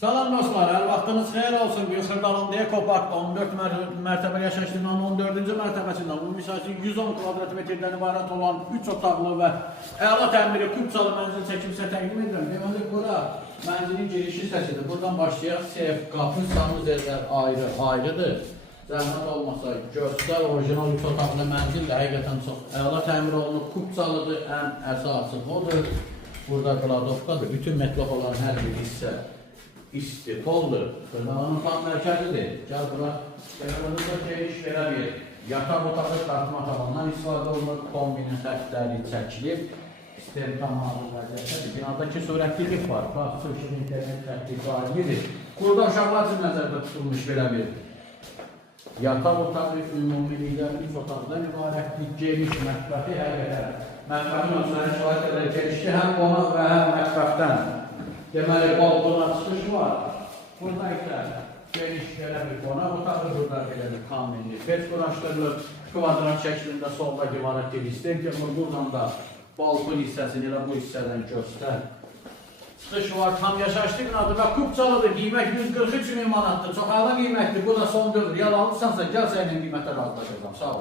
Salam dostlar, hər vaxtınız xeyir olsun. Bir Xırdalın Deko Park'da 14 mərtəbə yaşayış binanın 14-cü mərtəbəsində misal 110 kvadrat metrdən ibarət olan 3 otaqlı və əla təmiri kubçalı mənzil çəkimsə təqdim edirəm. Deməli, bura mənzilin giriş hissəsidir. Buradan başlayaq. Seyf, qapı, sanuzerlər ayrıdır. Zəhmət olmasa göstər, orijinal 3 otaqlı mənzil həqiqətən çox əla təmir olunub. Kubçalıdır, ən əsası odur. Burada qladovkadır. Bütün metlaq olan hər bir hissə İstitoldur. Xırdalanın tam mərkəzidir. Gəl bura. Yanımızda geniş verə bir yataq otağı dartma tavandan istifadə olunur. Kombinin xəttləri çəkilib. İstəyən tamamı vəziyyətədir. Binadakı sürətlilik var. Bax, sürüşün internet xətti faaliyyidir. Burada uşaqlar üçün nəzərdə tutulmuş belə bir yataq otağı ümumilikdə 3 otaqdan ibarətlik geniş mətbəxi həqiqətən. Mətbəxin özləri şahid qədər genişli həm qonaq və həm mətbəxdən. Deməli, balkona çıxış var. Burada isə geniş belə bir qonaq otağı, burada belə bir kombinli pet quraşdırılır. Kvadrat şəklində solda divara televizyon gəlir. Buradan da balkon hissəsini elə bu hissədən göstər. Çıxış var, tam yaşayışlı binadır və kubçalıdır. Qiymət 143 min manatdır. Çox əla qiymətdir. Bu da son dövr. Yal alırsansa, gəl sənin qiymətə razılaşacağım. Sağ ol.